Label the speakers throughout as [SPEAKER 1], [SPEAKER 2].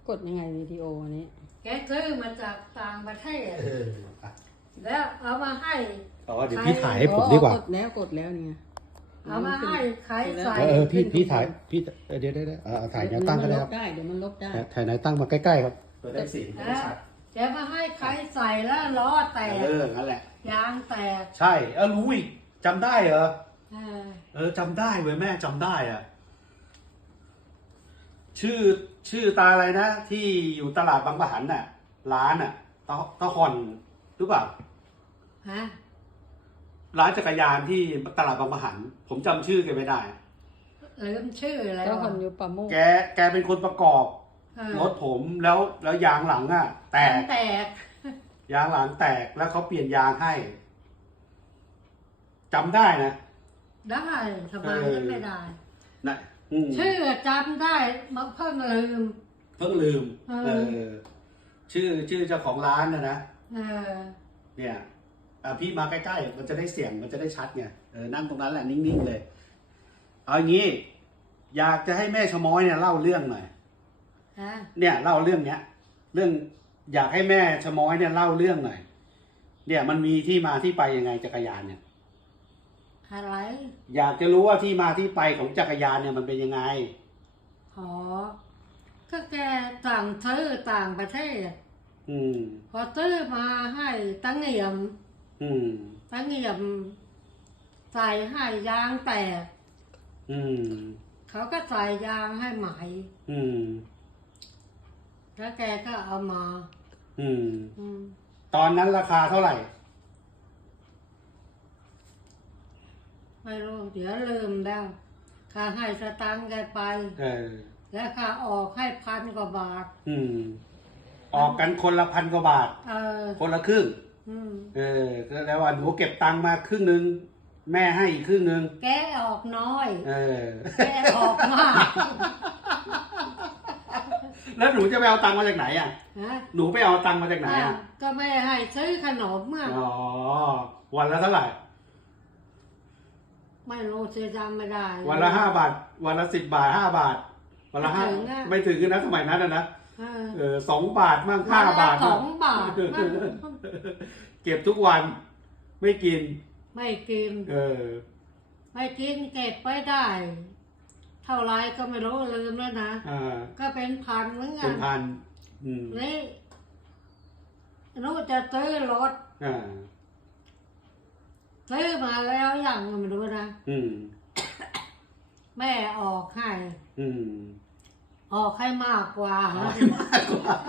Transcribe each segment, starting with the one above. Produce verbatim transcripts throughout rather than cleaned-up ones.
[SPEAKER 1] กดยังไงวิดีโอนี้
[SPEAKER 2] แกซื้อมาจากต่างประเทศแล้วเอามาให้
[SPEAKER 3] อ๋อเดี๋ยวพี่ถ่ายให้ผมดีกว่าก
[SPEAKER 1] ดแล้วกดแล้วเนี่ย
[SPEAKER 2] เอามาให้ใครใส่
[SPEAKER 3] เออพี่พี่ถ่ายพี่เดี๋ยวเดี๋ยวเดี๋ยวถ่ายแนวตั้งก็ได้ครับ
[SPEAKER 1] ได้เดี๋ยวมันลบได้
[SPEAKER 3] ถ่ายแนวตั้งมาใกล้ๆครับตัวได้สีได้ชัด
[SPEAKER 2] แกมาให้ใครใส่แล้วล้อแตก
[SPEAKER 3] เออนั่นแหละ
[SPEAKER 2] ยางแตก
[SPEAKER 3] ใช่เออรู้อีกจำได้เหรอ
[SPEAKER 2] เออ
[SPEAKER 3] เออจำได้เว้ยแม่จำได้อ่ะชื่อชื่อตาอะไรนะที่อยู่ตลาดบางปะหันน่ะร้านอ่ะตะตะคอนหรือเปล่า
[SPEAKER 2] ฮะ
[SPEAKER 3] ร้านจักรยานที่ตลาดบางปะหันผมจำชื่อแกไม่ได้
[SPEAKER 2] ลืมชื่ออะไร
[SPEAKER 1] เจ้าคนอยู่ปะโมก
[SPEAKER 3] แกแกเป็นคนประกอบรถผมแล้วแล้วยางหลังอ่ะแตก
[SPEAKER 2] แตก
[SPEAKER 3] ยางหลังแตกแล้วเขาเปลี่ยนยางให้จำได้นะ
[SPEAKER 2] ได้ทำไมไม่ได้
[SPEAKER 3] นะ
[SPEAKER 2] ชื่อจำได้มาเพิ่งลืม
[SPEAKER 3] เพิ่งลืมเออชื่อชื่อเจ้าของร้านนะนะ
[SPEAKER 2] เออ
[SPEAKER 3] เนี่ยอ่ะพี่มาใกล้ๆมันจะได้เสียงมันจะได้ชัดไงเออนั่งตรงนั้นแหละนิ่งๆเลยเอาอย่างนี้อยากจะให้แม่ชะม้อยเนี่ยเล่าเรื่องหน่อยเนี่ยเล่าเรื่องเนี้ยเรื่องอยากให้แม่ชะม้อยเนี่ยเล่าเรื่องหน่อยเนี่ยมันมีที่มาที่ไปยังไงจักรยานเนี่ย
[SPEAKER 2] อะไร
[SPEAKER 3] อยากจะรู้ว่าที่มาที่ไปของจักรยานเนี่ยมันเป็นยังไง
[SPEAKER 2] อ๋อก็แกต่างซื้อต่างประเทศ
[SPEAKER 3] อืม
[SPEAKER 2] พอซื้อมาให้ตั้งเงียม
[SPEAKER 3] อืม
[SPEAKER 2] ตั้งเงียมใส่ให้ยางแตก
[SPEAKER 3] อืม
[SPEAKER 2] เขาก็ใส่ยางให้ใหม่
[SPEAKER 3] อืม
[SPEAKER 2] แล้วแกก็เอามา
[SPEAKER 3] อืมตอนนั้นราคาเท่าไหร่
[SPEAKER 2] ไม่รู้เดี๋ยวลืมแล้วค่าให้สตางค์แกไป
[SPEAKER 3] เออ
[SPEAKER 2] แล้วค่าออกให้พันกว่าบาท
[SPEAKER 3] อืมออกกันคนละพันกว่าบาท
[SPEAKER 2] เออ
[SPEAKER 3] คนละครึ่ง
[SPEAKER 2] อืม
[SPEAKER 3] เออก็แล้วว่าหนูเก็บตังค์มาครึ่งนึงแม่ให้อีกครึ่งนึง
[SPEAKER 2] แกออกน้อย
[SPEAKER 3] เออ
[SPEAKER 2] แกออกมาก
[SPEAKER 3] แล้วหนูจะไปเอาตังค์มาจากไหนอ่ะหนูไปเอาตังค์มาจากไหนอ่ะ
[SPEAKER 2] ก็ไม่ให้ซื้อขนมอ่ะ
[SPEAKER 3] อ๋อวันละเท่าไหร่
[SPEAKER 2] ไม่รู้จะจำไม่ได้
[SPEAKER 3] วันละห้าบาทวันละสิบบาทห้าบาทวันละห้าไม่ถึงนะสมัยนั้นนะเออสองบาทมั่งห้าบาท
[SPEAKER 2] สองบาท
[SPEAKER 3] เก็บทุกวันไม่กิน
[SPEAKER 2] ไม่กิน
[SPEAKER 3] เออ
[SPEAKER 2] ไม่กินเก็บไว้ได้เท่าไรก็ไม่รู้ลืมแล้วนะก็เป็นพันเหมือนกัน
[SPEAKER 3] เป็นพัน
[SPEAKER 2] นี่นู้จะซื้อรถซื้อมาแล้วอย่างไม่รู้นะแม่ออกให้ออกให้มากกว่า
[SPEAKER 3] ให้มากกว่า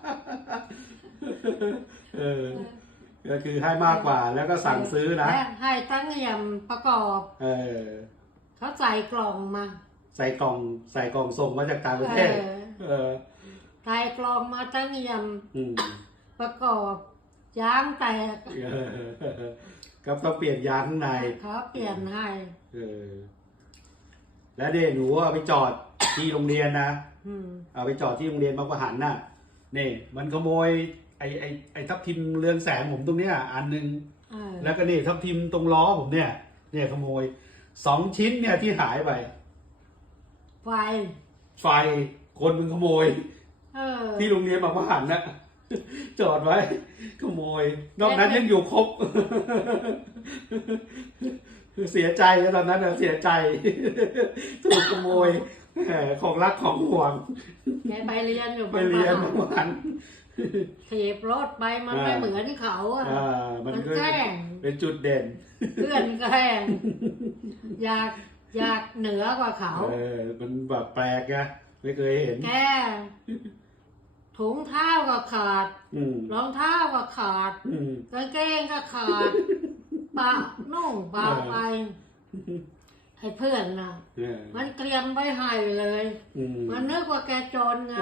[SPEAKER 3] เออก็คือให้มากกว่าแล้วก็สั่งซื้อนะ
[SPEAKER 2] ให้ตั้งยำประกอบ
[SPEAKER 3] เออ
[SPEAKER 2] เขาใส่กล่องมา
[SPEAKER 3] ใส่กล่องใส่กล่องส่งมาจากต่างประเทศเออ
[SPEAKER 2] ใส่กล่องมาตั้งยำประกอบยางแตก
[SPEAKER 3] ก็ต้องเปลี่ยนยางข้างใน
[SPEAKER 2] เขาเปลี่ยนให้
[SPEAKER 3] เออแล้วเด็กหนูเอาไปจอดที่โรงเรียนนะเอาไปจอดที่โรงเรียนบางปะหันน่ะนี่มันขโมยไอ้ไอ้ไอ้ทับทิมเรืองแสงผมตรงเนี้ยอันนึงแล้วก็นี่ทับทิมตรงล้อผมเนี่ยเนี่ยขโมยสองชิ้นเนี่ยที่หายไป
[SPEAKER 2] ไฟ
[SPEAKER 3] ไฟคนมึงขโมยที่โรงเรียนบางปะหันนะจอดไว้ขโมยนอกนั้นยังอยู่ครบเสียใจตอนนั้นนะเสียใจถูกขโมยของรักของห่วง
[SPEAKER 2] แกไปเรียนอยู่
[SPEAKER 3] ไปเรียนเมื่อวาน
[SPEAKER 2] ถีบรถไปมันไม่เหมือนเขาอ่ะ
[SPEAKER 3] มันแกล้งเป็นจุดเด่น
[SPEAKER 2] เพื่อนแกล้งอยากอยากเหนือกว่าเขา
[SPEAKER 3] เออมันแบบแปลกไงไม่เคยเห็น
[SPEAKER 2] แกถุงเท้าก็ขาดรองเท้าก็ขาดกางเกงก็ขาดปะนุ่งปะไปให้เพื่อนน่ะมันเตรียมไว้ให้เลยมันนึกว่าแกจนไง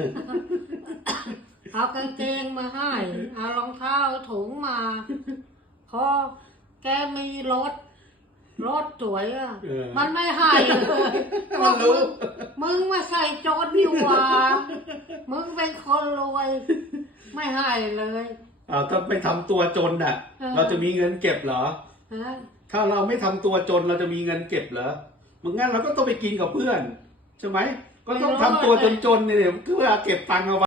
[SPEAKER 2] เอากางเกงมาให้เอารองเท้าถุงมาพอแกมีรถรถสวยอ่ะมันไม่ให้เลย
[SPEAKER 3] มันรู้
[SPEAKER 2] มึงมาใส่โจรดีกว่ามึงเป็นคนรวยไม่ให้เลย
[SPEAKER 3] เอาถ้าไปทำตัวจนน่ะเราจะมีเงินเก็บเหรอถ้าเราไม่ทำตัวจนเราจะมีเงินเก็บเหรอมึงงั้นเราก็ต้องไปกินกับเพื่อนใช่ไหมก็ต้องทำตัวจนๆเนี่ยเพื่อเก็บตังค์เอาไว้